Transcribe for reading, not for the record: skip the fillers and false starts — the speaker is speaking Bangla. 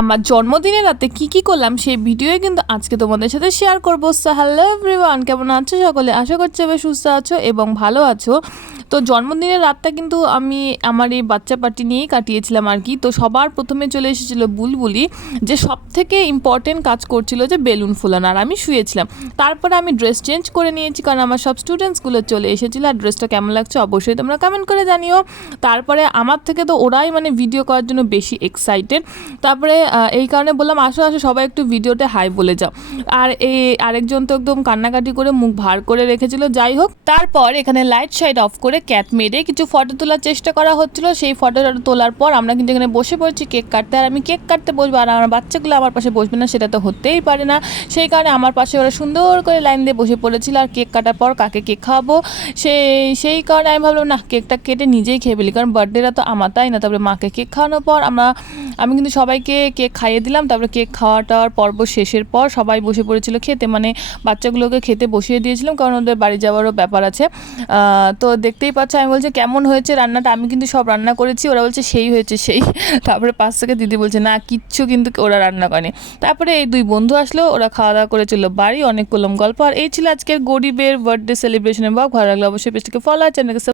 আমার জন্মদিনের রাতে কি করলাম সেই ভিডিওই কিন্তু আজকে তোমাদের সাথে শেয়ার করবো। সো হ্যালো এভরিওয়ান, কেমন আছো সকলে? আশা করছি বেশ সুস্থ আছো এবং ভালো আছো। তো জন্মদিনের রাতটা কিন্তু আমি আমার এই বাচ্চা পার্টি নিয়েই কাটিয়েছিলাম আর কি। তো সবার প্রথমে চলে এসেছিল বুলবুলি, যে সব থেকে ইম্পর্টেন্ট কাজ করছিল যে বেলুন ফুলানো, আর আমি শুয়েছিলাম। তারপরে আমি ড্রেস চেঞ্জ করে নিয়েছি কারণ আমার সব স্টুডেন্টসগুলো চলে এসেছিলো। আর ড্রেসটা কেমন লাগছে অবশ্যই তোমরা কমেন্ট করে জানিও। তারপরে আমার থেকে তো ওরাই মানে ভিডিও করার জন্য বেশি এক্সাইটেড। তারপরে এই কারণে বললাম আসো আসো সবাই একটু ভিডিওতে হাই বলে যাও। আর এই আরেকজন তো একদম কান্নাকাটি করে মুখ ভার করে রেখেছিল। যাই হোক, তারপর এখানে লাইট সাইড অফ করে ক্যাট মেরে কিছু ফটো তোলার চেষ্টা করা হচ্ছিল। সেই ফটোটা তোলার পর আমরা কিন্তু এখানে বসে পড়েছি কেক কাটতে। আর আমি কেক কাটতে বসবো আর আমার বাচ্চাগুলো আমার পাশে বসবে না, সেটা তো হতেই পারে না। সেই কারণে আমার পাশে ওরা সুন্দর করে লাইন দিয়ে বসে পড়েছিল। আর কেক কাটার পর কাকে কেক খাওয়াবো সেই কারণে আমি ভাবলাম না, কেকটা কেটে নিজেই খেয়ে ফেলি, কারণ বার্থডেটা তো আমার, তাই না? তারপরে মাকে কেক খাওয়ানোর পর আমি কিন্তু সবাইকে কেক খাইয়ে দিলাম। তারপরে কেক খাওয়াটার পর্ব শেষের পর সবাই বসে পড়েছিল খেতে, মানে বাচ্চাগুলোকে খেতে বসিয়ে দিয়েছিলাম কারণ ওদের বাড়ি যাওয়ারও ব্যাপার আছে। তো দেখতেই পাচ্ছ, আমি বলছি কেমন হয়েছে রান্নাটা, আমি কিন্তু সব রান্না করেছি। ওরা বলছে সেই হয়েছে সেই। তারপরে পাশ থেকে দিদি বলছে না, কিচ্ছু কিন্তু ওরা রান্না করেনি। তারপরে এই দুই বন্ধু আসলো, ওরা খাওয়া দাওয়া করেছিল বাড়ি, অনেক করলাম গল্প। আর এই ছিল আজকের গরিবের বার্থডে সেলিব্রেশনের ব্লগ। ভালো লাগলে অবশ্যই পেজটাকে ফলো আর চ্যানেলকে